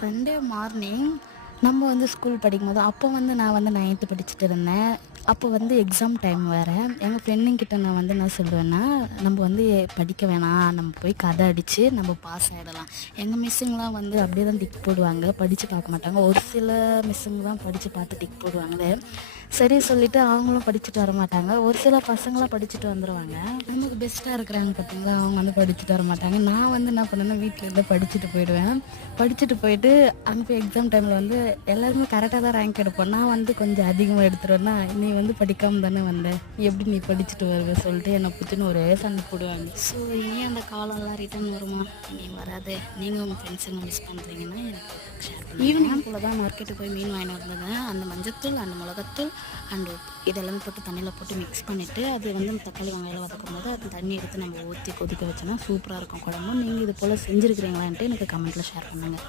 Sunday morning நம்ம வந்து school படிக்கும்போது அப்போ வந்து நான் வந்து 9th படிச்சுட்டு இருந்தேன். அப்போ வந்து எக்ஸாம் டைம் வேறு. எங்கள் ஃப்ரெண்டுங்கிட்ட நான் வந்து என்ன சொல்லுவேன்னா, நம்ம வந்து படிக்க வேணாம், நம்ம போய் கதை அடித்து நம்ம பாஸ் ஆகிடலாம். எங்கள் மிஸ்ஸுங்கலாம் வந்து அப்படியே தான் டிக் போடுவாங்க, படித்து பார்க்க மாட்டாங்க. ஒரு சில மிஸ்ஸுங்க தான் படித்து பார்த்து டிக் போடுவாங்க. சரி சொல்லிவிட்டு அவங்களும் படிச்சுட்டு வர மாட்டாங்க. ஒரு சில பசங்களாம் படிச்சுட்டு வந்துடுவாங்க. நமக்கு பெஸ்ட்டாக இருக்கிறாங்க பார்த்தீங்களா, அவங்க வந்து படிச்சுட்டு வர மாட்டாங்க. நான் வந்து என்ன பண்ணேன்னா, வீட்டில் இருந்து படிச்சுட்டு போயிடுவேன். படிச்சுட்டு போயிட்டு அங்கே போய் எக்ஸாம் டைமில் வந்து எல்லாருமே கரெக்டாக தான் ரேங்க் எடுப்போம். நான் வந்து கொஞ்சம் அதிகமாக எடுத்துருவேன்னா, நீ வந்து படிக்காமல் தானே வந்த, எப்படி நீ படிச்சுட்டு வருவ சொல்லிட்டு என்னை பிடிச்சின்னு ஒரே சண்டை போடுவாங்க. ஸோ இனி அந்த காலம்லாம் ரிட்டர்ன் வருமா? இனி வராது. நீங்கள் உங்கள் ஃப்ரெண்ட்ஸுங்க மிஸ் பண்ணுறீங்கன்னா எனக்கு ஷேர் பண்ணுங்கள். ஈவினிங் போல் தான் மார்க்கெட்டுக்கு போய் மீன் வாங்கிட்டு வந்தேன். அந்த மஞ்சத்தூள், அந்த மிளகாத்தூள் அண்ட் உப்பு இதெல்லாம் போட்டு தண்ணியில் போட்டு மிக்ஸ் பண்ணிவிட்டு அது வந்து தக்காளி வெங்காயம் வதக்கும் போது அது தண்ணி எடுத்து நம்ம ஊற்றி கொதிக்க வச்சோன்னா சூப்பராக இருக்கும் குழம்பு. நீங்கள் இது போல் செஞ்சுருக்கிறீங்களான்ட்டு எனக்கு கமெண்ட்டில் ஷேர் பண்ணுங்கள்.